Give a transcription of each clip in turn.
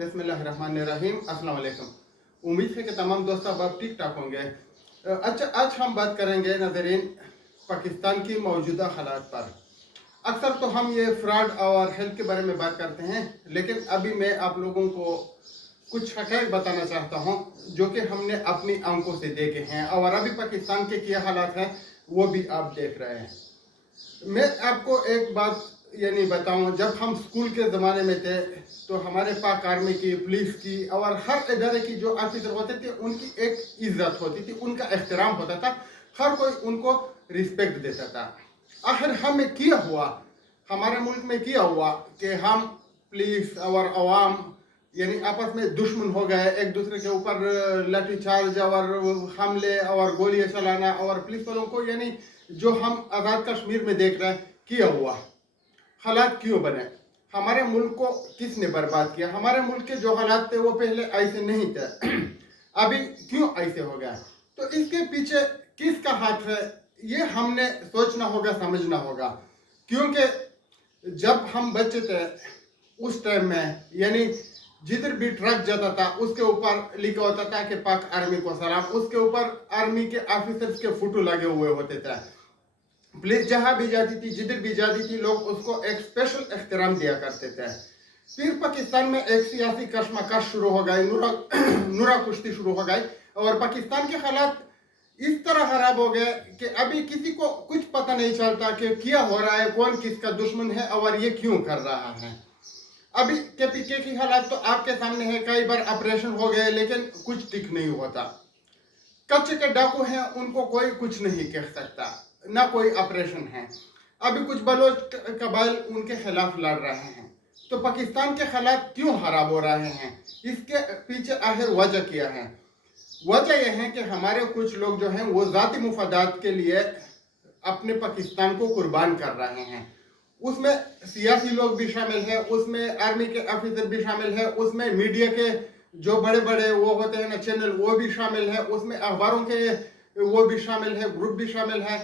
बिस्मिल्लाहिर्रहमानिर्रहीम। अस्सलाम वालेकुम। उम्मीद है कि तमाम दोस्त अब ठीक ठाक होंगे। अच्छा, आज हम बात करेंगे नाज़रीन पाकिस्तान की मौजूदा हालात पर। अक्सर तो हम ये फ्रॉड और हेल्थ के बारे में बात करते हैं, लेकिन अभी मैं आप लोगों को कुछ हक़ाइक़ बताना चाहता हूँ जो कि हमने अपनी आंखों से देखे हैं और अभी पाकिस्तान के क्या हालात हैं वो भी आप देख रहे हैं। मैं आपको एक बात बताऊं, जब हम स्कूल के ज़माने में थे तो हमारे पास आर्मी की, पुलिस की और हर इदारे की जो ऑफिसर होते थे उनकी एक इज्जत होती थी, उनका एहतराम होता था, हर कोई उनको रिस्पेक्ट देता था। आखिर हमें क्या हुआ, हमारे मुल्क में क्या हुआ कि हम पुलिस और अवाम आपस में दुश्मन हो गए, एक दूसरे के ऊपर लाठी चार्ज और हमले और गोलियां चलाना, और पुलिस वालों को जो हम आज़ाद कश्मीर में देख रहे हैं क्या हुआ, हालात क्यों बने, हमारे मुल्क को किसने बर्बाद किया। हमारे मुल्क के जो हालात थे वो पहले ऐसे नहीं थे, अभी क्यों ऐसे हो गया। तो इसके पीछे किसका हाथ है ये हमने सोचना होगा, समझना होगा। क्योंकि जब हम बच्चे थे उस टाइम में जिधर भी ट्रक जाता था उसके ऊपर लिखा होता था कि पाक आर्मी को सलाम, उसके ऊपर आर्मी के ऑफिसर्स के फोटो लगे हुए होते थे। पुलिस जहां भी जाती थी, जिधर भी जाती थी, लोग उसको एक स्पेशल एहतराम दिया करते थे। फिर पाकिस्तान में एक सियासी कशमकश शुरू हो गई, नुरा कुश्ती शुरू हो गई और पाकिस्तान के हालात इस तरह खराब हो गए कि अभी किसी को कुछ पता नहीं चलता कि क्या हो रहा है, कौन किसका दुश्मन है और ये क्यों कर रहा है। अभी KPK की हालात तो आपके सामने है, कई बार ऑपरेशन हो गए लेकिन कुछ ठीक नहीं होता। कच्चे के डाकू हैं, उनको कोई कुछ नहीं कह सकता, ना कोई ऑपरेशन है। अभी कुछ बलोच कबाइल उनके खिलाफ लड़ रहे हैं। तो पाकिस्तान के हालात क्यों खराब हो रहे हैं, इसके पीछे आखिर वजह क्या है। वजह यह है कि हमारे कुछ लोग जो हैं वो ज़ाती मुफादात के लिए अपने पाकिस्तान को कुर्बान कर रहे हैं। उसमें सियासी लोग भी शामिल हैं, उसमें आर्मी के ऑफिसर भी शामिल हैं, उसमें मीडिया के जो बड़े बड़े वो होते हैं ना चैनल, वो भी शामिल है, उसमें अखबारों के वो भी शामिल है, ग्रुप भी शामिल है।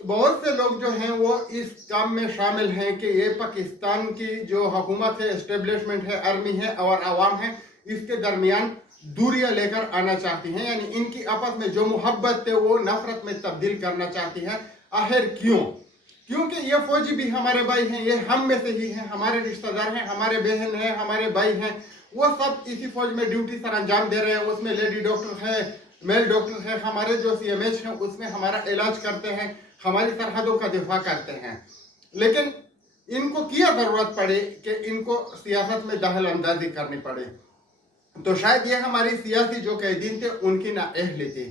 बहुत से लोग जो हैं वो इस काम में शामिल हैं कि ये पाकिस्तान की जो हुकूमत है, एस्टेब्लिशमेंट है, आर्मी है और आवाम है, इसके दरमियान दूरियां लेकर आना चाहती हैं। इनकी आपस में जो मोहब्बत है वो नफरत में तब्दील करना चाहती है। आखिर क्यों? क्योंकि ये फौजी भी हमारे भाई हैं, ये हम में से ही हैं, हमारे रिश्तेदार हैं, हमारे बहन हैं, हमारे भाई हैं, वो सब इसी फौज में ड्यूटी सर अंजाम दे रहे हैं। उसमें लेडी डॉक्टर है, मेल डॉक्टर है, हमारे जो CMH हैं उसमें हमारा इलाज करते हैं, हमारी सरहदों का दिफा करते हैं। लेकिन इनको क्या जरूरत पड़े कि इनको सियासत में दखल अंदाजी करनी पड़े। तो शायद ये हमारी सियासी जो कैदीन थे उनकी नाअहली थी।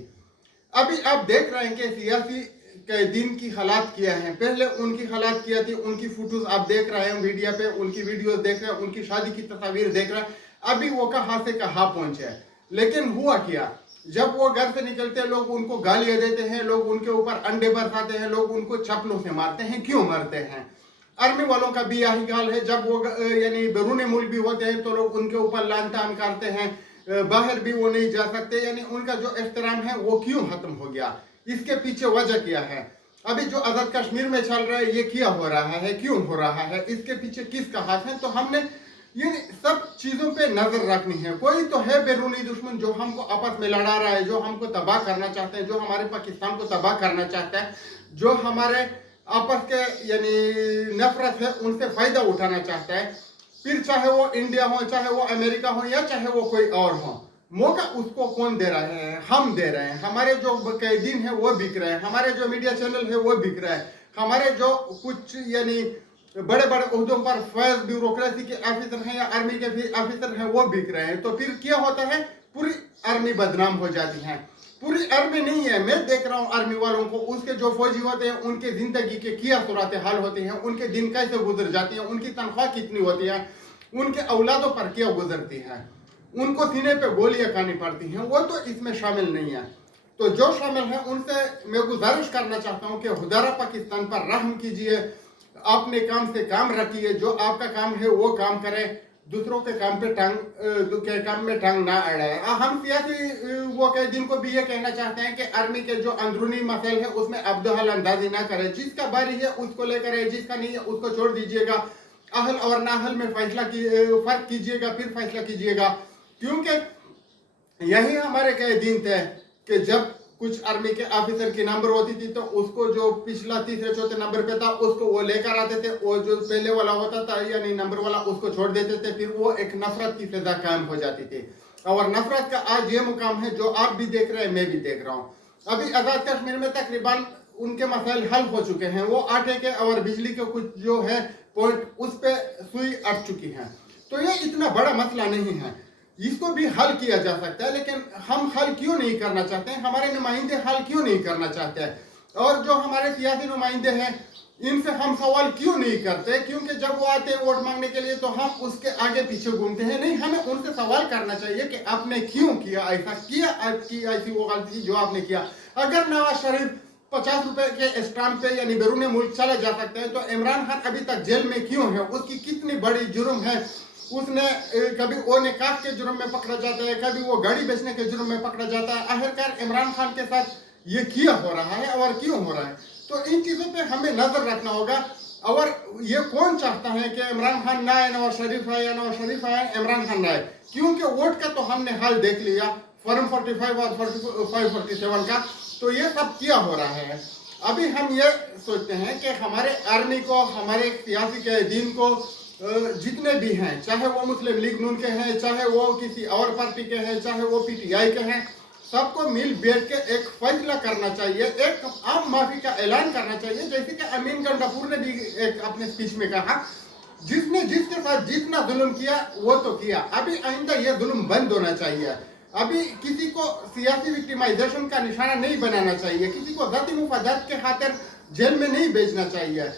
अभी आप देख रहे हैं कि सियासी कैदीन की हालात क्या है, पहले उनकी हालात क्या थी, उनकी फोटोज आप देख रहे हैं मीडिया पे, उनकी वीडियोस देख रहे हैं, उनकी शादी की तस्वीर देख रहे हैं। अभी वो कहाँ से कहाँ पहुंचे। लेकिन हुआ क्या, जब वो घर से निकलते हैं लोग उनको गालियां देते हैं, लोग उनके ऊपर अंडे बरसाते हैं, लोग उनको चप्पलों से मारते हैं। क्यों मारते हैं? आर्मी वालों का भी यही हाल है। जब वो बैरून मुल्क भी होते हैं तो लोग उनके ऊपर लान तान करते हैं, बाहर भी वो नहीं जा सकते। उनका जो एहतराम है वो क्यों खत्म हो गया, इसके पीछे वजह क्या है। अभी जो आज़ाद कश्मीर में चल रहा है ये क्या हो रहा है, क्यों हो रहा है, इसके पीछे किसका हाथ है। तो हमने ये सब चीज़ों पे नज़र रखनी है। कोई तो है बैरूनी दुश्मन जो हमको आपस में लड़ा रहा है, जो हमको तबाह करना चाहते हैं, जो हमारे पाकिस्तान को तबाह करना चाहता है, जो हमारे आपस के नफरत है उनसे फ़ायदा उठाना चाहता है। फिर चाहे वो इंडिया हो, चाहे वो अमेरिका हो या चाहे वो कोई और हो, मौका उसको कौन दे रहे हैं? हम दे रहे हैं। हमारे जो कैदीन है वो बिक रहे हैं, हमारे जो मीडिया चैनल है वो बिक रहे हैं, हमारे जो कुछ बड़े बड़े उहदों पर फैज ब्यूरोक्रेसी के ऑफिसर हैं या आर्मी के भी ऑफिसर हैं वो बिक रहे हैं। तो फिर क्या होता है, पूरी आर्मी बदनाम हो जाती है। पूरी आर्मी नहीं है, मैं देख रहा हूँ आर्मी वालों को, उसके जो फौजी होते हैं उनके जिंदगी के क्या सूरत हाल होते हैं, उनके दिन कैसे गुजर जाती है, उनकी तनख्वाह कितनी होती है, उनके औलादों पर क्या गुजरती है, उनको सीने पे गोलियां खानी पड़ती हैं, वो तो इसमें शामिल नहीं है। तो जो शामिल है उनसे मैं गुजारिश करना चाहता हूँ कि खुदारा पाकिस्तान पर रहम कीजिए, अपने काम से काम रखिए, जो आपका काम है वो काम करें, दूसरों के काम पे काम में टांग ना अड़ाए। हम सियासी वो कैदीन को भी ये कहना चाहते हैं कि आर्मी के जो अंदरूनी मसले हैं उसमें अब दखल अंदाजी ना करें, जिसका बारी है उसको लेकर है, जिसका नहीं है उसको छोड़ दीजिएगा। अहल और नाहल में फर्क कीजिएगा, फिर फैसला कीजिएगा, क्योंकि यही हमारे कई दिन थे कि जब कुछ आर्मी के ऑफिसर की नंबर होती थी तो उसको जो पिछला तीसरे चौथे नंबर पे था उसको वो लेकर आते थे, वो जो पहले वाला होता था यानी नंबर वाला उसको छोड़ देते थे, फिर वो एक नफरत की फिजा कायम हो जाती थी। और नफरत का आज ये मुकाम है जो आप भी देख रहे हैं, मैं भी देख रहा हूँ। अभी आजाद कश्मीर में तकरीबन उनके मसाइल हल हो चुके हैं, वो आटे के और बिजली के कुछ जो है पॉइंट उस पे सुई अट चुकी है, तो ये इतना बड़ा मसला नहीं है, इसको भी हल किया जा सकता है। लेकिन हम हल क्यों नहीं करना चाहते हैं, हमारे नुमाइंदे हल क्यों नहीं करना चाहते हैं, और जो हमारे सियासी नुमाइंदे हैं इनसे हम सवाल क्यों नहीं करते, क्योंकि जब वो आते हैं वोट मांगने के लिए तो हम उसके आगे पीछे घूमते हैं। नहीं, हमें उनसे सवाल करना चाहिए कि आपने क्यों किया, ऐसा किया, आपकी ऐसी वो गलती जो आपने किया। अगर नवाज शरीफ 50 रुपए के स्टाम्प पे यानी बैरून मुल्क चला जा सकता है तो इमरान खान अभी तक जेल में क्यों है, उसकी कितनी बड़ी जुर्म है, उसने कभी वो निकाह के जुर्म में पकड़ा जाता है, कभी वो गाड़ी बेचने के जुर्म में पकड़ा जाता है। आखिरकार इमरान खान के साथ ये किया हो रहा है और क्यों हो रहा है, तो इन चीजों पे हमें नजर रखना होगा। और ये कौन चाहता है कि इमरान खान ना आए, नवाज शरीफ आए, या नवाज शरीफ आए इमरान खान ना आए, क्योंकि वोट का तो हमने हाल देख लिया, फॉर्म 45 और 47 का, तो ये सब किया हो रहा है। अभी हम ये सोचते हैं कि हमारे आर्मी को, हमारे सियासी कायदीन को, जितने भी हैं, चाहे वो मुस्लिम लीग नून के हैं, चाहे वो किसी और पार्टी के हैं, चाहे वो पीटीआई के हैं, सबको मिल बैठ के एक फैसला करना चाहिए, एक आम माफी का ऐलान करना चाहिए। जैसे कि अमीन गंडापुर ने भी एक अपने स्पीच में कहा, जिसने जिसके साथ जितना जुल्म किया वो तो किया, अभी आइंदा ये जुल्म बंद होना चाहिए। अभी किसी को सियासी विक्टिमाइजेशन का निशाना नहीं बनाना चाहिए, किसी को जाती मुफादात के खातिर जेल में नहीं भेजना चाहिए।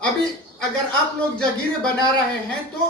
अभी अगर आप लोग जागीरें बना रहे हैं तो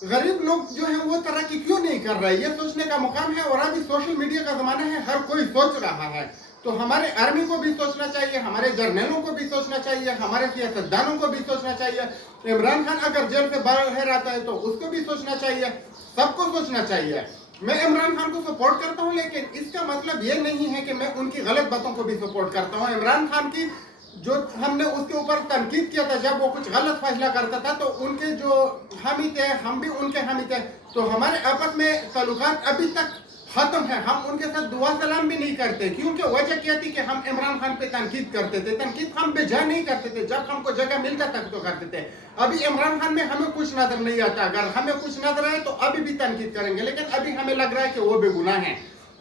गरीब लोग जो है वो तरक्की क्यों नहीं कर रहे, ये सोचने का मुकाम है। और अभी सोशल मीडिया का जमाना है, हर कोई सोच रहा है, तो हमारे आर्मी को भी सोचना चाहिए, हमारे जर्नलों को भी सोचना चाहिए, हमारे सियासतदानों को भी सोचना चाहिए। इमरान खान अगर जेल से बाहर आता है तो उसको भी सोचना चाहिए, सबको सोचना चाहिए। मैं इमरान खान को सपोर्ट करता हूं, लेकिन इसका मतलब ये नहीं है कि मैं उनकी गलत बातों को भी सपोर्ट करता हूं। इमरान खान की जो हमने उसके ऊपर तनकीद किया था जब वो कुछ गलत फैसला करता था, तो उनके जो हामी थे, हम भी उनके हामी थे, तो हमारे आपस में ताल्लुकात अभी तक खत्म है। हम उनके साथ दुआ सलाम भी नहीं करते, क्योंकि वजह क्या थी कि हम इमरान खान पे तनकीद करते थे, तनकीद हम बेजा नहीं करते थे, जब हमको जगह मिलता तक तो करते थे। अभी इमरान खान में हमें कुछ नजर नहीं आता, अगर हमें कुछ नजर आए तो अभी भी तनकीद करेंगे, लेकिन अभी हमें लग रहा है कि वो बेगुनाह है।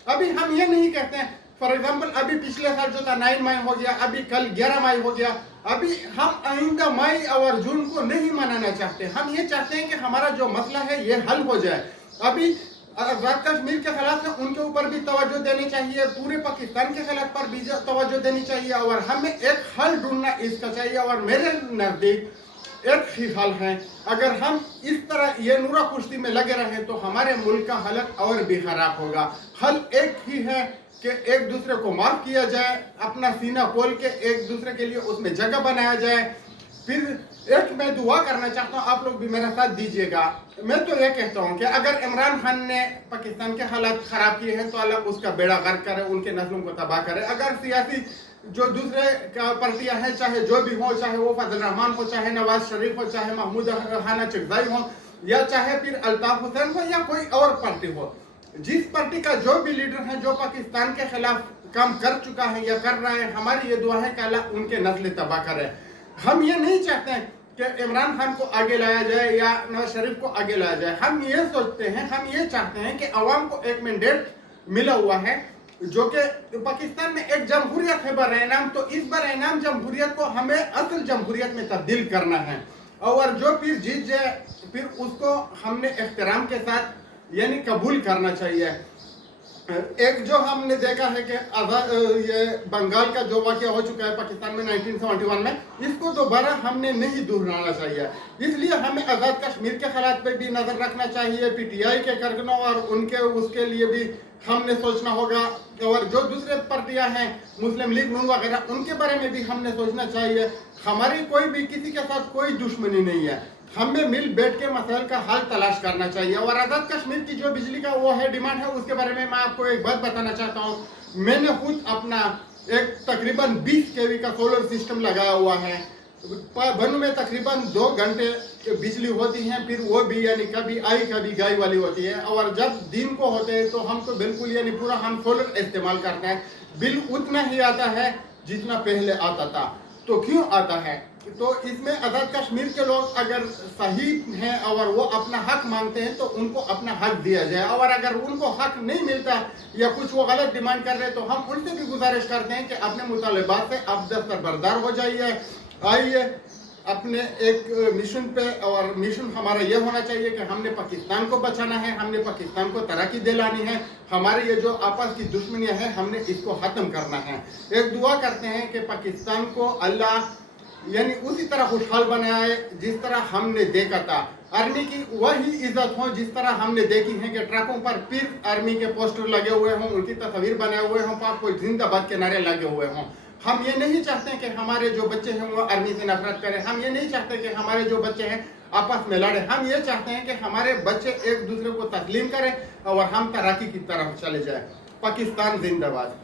अभी हम ये नहीं कहते हैं, फॉर एग्जाम्पल अभी पिछले साल जो था 9 मई हो गया, अभी कल 11 मई हो गया, अभी हम आइंदा मई और जून को नहीं मनाना चाहते। हम ये चाहते हैं कि हमारा जो मसला है ये हल हो जाए। अभी आजाद कश्मीर के खिलाफ है, उनके ऊपर भी तवज्जो देनी चाहिए, पूरे पाकिस्तान के खिलाफ पर भी तवज्जो देनी चाहिए, और हमें एक हल ढूंढना इसका चाहिए। और मेरे नजदीक एक ही हल है, अगर हम इस तरह ये नूरा कुश्ती में लगे रहें तो हमारे मुल्क का हालत और भी खराब होगा। हल एक ही है कि एक दूसरे को माफ किया जाए, अपना सीना खोल के एक दूसरे के लिए उसमें जगह बनाया जाए। फिर एक मैं दुआ करना चाहता हूँ, आप लोग भी मेरा साथ दीजिएगा। मैं तो ये कहता हूँ कि अगर इमरान खान ने पाकिस्तान के हालात खराब किए हैं तो अल्लाह उसका बेड़ा गर्क करे, उनके नस्लों को तबाह करे। अगर सियासी जो दूसरे पार्टियां हैं, चाहे जो भी हो, चाहे वो फजल रहमान हो, चाहे नवाज शरीफ हो, चाहे महमूद खाना चगदाई हो, या चाहे फिर अल्ताफ हुसैन हो, या कोई और पार्टी हो, जिस पार्टी का जो भी लीडर है जो पाकिस्तान के खिलाफ काम कर चुका है या कर रहा है, हमारी ये दुआ है कि अल्लाह उनके नस्ल तबाह करे। हम ये नहीं चाहते हैं कि इमरान खान को आगे लाया जाए या नवाज शरीफ को आगे लाया जाए। हम ये सोचते हैं, हम ये चाहते हैं कि अवाम को एक मैंडेट मिला हुआ है, जो कि पाकिस्तान में एक जमहूरियत है बरएनाम, तो इस बरएनाम जमहूरियत को हमें असल जमहूरियत में तब्दील करना है। और जो फिर जीत जाए फिर उसको हमने एहतराम के साथ यानी कबूल करना चाहिए। एक जो हमने देखा है कि ये बंगाल का जो वाक़या हो चुका है पाकिस्तान में 1971 में, इसको दोबारा हमने नहीं दोहराना चाहिए। इसलिए हमें आज़ाद कश्मीर के हालात पे भी नज़र रखना चाहिए, पीटीआई के कारकुनों और उनके उसके लिए भी हमने सोचना होगा, और जो दूसरे पार्टियां हैं मुस्लिम लीग नून वगैरह, उनके बारे में भी हमने सोचना चाहिए। हमारी कोई भी किसी के साथ कोई दुश्मनी नहीं है, हमें मिल बैठ के मसाइल का हल तलाश करना चाहिए। और आज़ाद कश्मीर की जो बिजली का वो है डिमांड है, उसके बारे में मैं आपको एक बात बताना चाहता हूँ। मैंने खुद अपना एक तकरीबन 20 केवी का सोलर सिस्टम लगाया हुआ है, बनू में तकरीबन 2 घंटे बिजली होती है, फिर वो भी यानी कभी आई कभी गई वाली होती है। और जब दिन को होते हैं तो हम तो बिल्कुल यानी पूरा हम सोलर इस्तेमाल करते हैं, बिल उतना ही आता है जितना पहले आता था। तो क्यों आता है? तो इसमें आज़ाद कश्मीर के लोग अगर सही हैं और वो अपना हक मांगते हैं तो उनको अपना हक दिया जाए, और अगर उनको हक नहीं मिलता या कुछ वो गलत डिमांड कर रहे हैं तो हम उनसे भी गुजारिश करते हैं कि अपने मुतालबात से आप दस्तबरदार हो जाइए, आइए अपने एक मिशन पे। और मिशन हमारा ये होना चाहिए कि हमने पाकिस्तान को बचाना है, हमने पाकिस्तान को तरक्की दिलानी है, हमारे ये जो आपस की दुश्मनियां हैं हमने इसको ख़त्म करना है। एक दुआ करते हैं कि पाकिस्तान को अल्लाह यानी उसी तरह खुशहाल बनाए जिस तरह हमने देखा था। आर्मी की वही इज्जत हो जिस तरह हमने देखी है कि ट्रकों पर फिर आर्मी के पोस्टर लगे हुए हों, उनकी तस्वीर बनाए हुए हों, पर कोई जिंदाबाद के नारे लगे हुए हों। हम ये नहीं चाहते कि हमारे जो बच्चे हैं वो आर्मी से नफरत करें, हम ये नहीं चाहते कि हमारे जो बच्चे हैं आपस में लड़े, हम ये चाहते हैं कि हमारे बच्चे एक दूसरे को तस्लीम करें और हम तरक्की की तरफ चले जाएं। पाकिस्तान जिंदाबाद।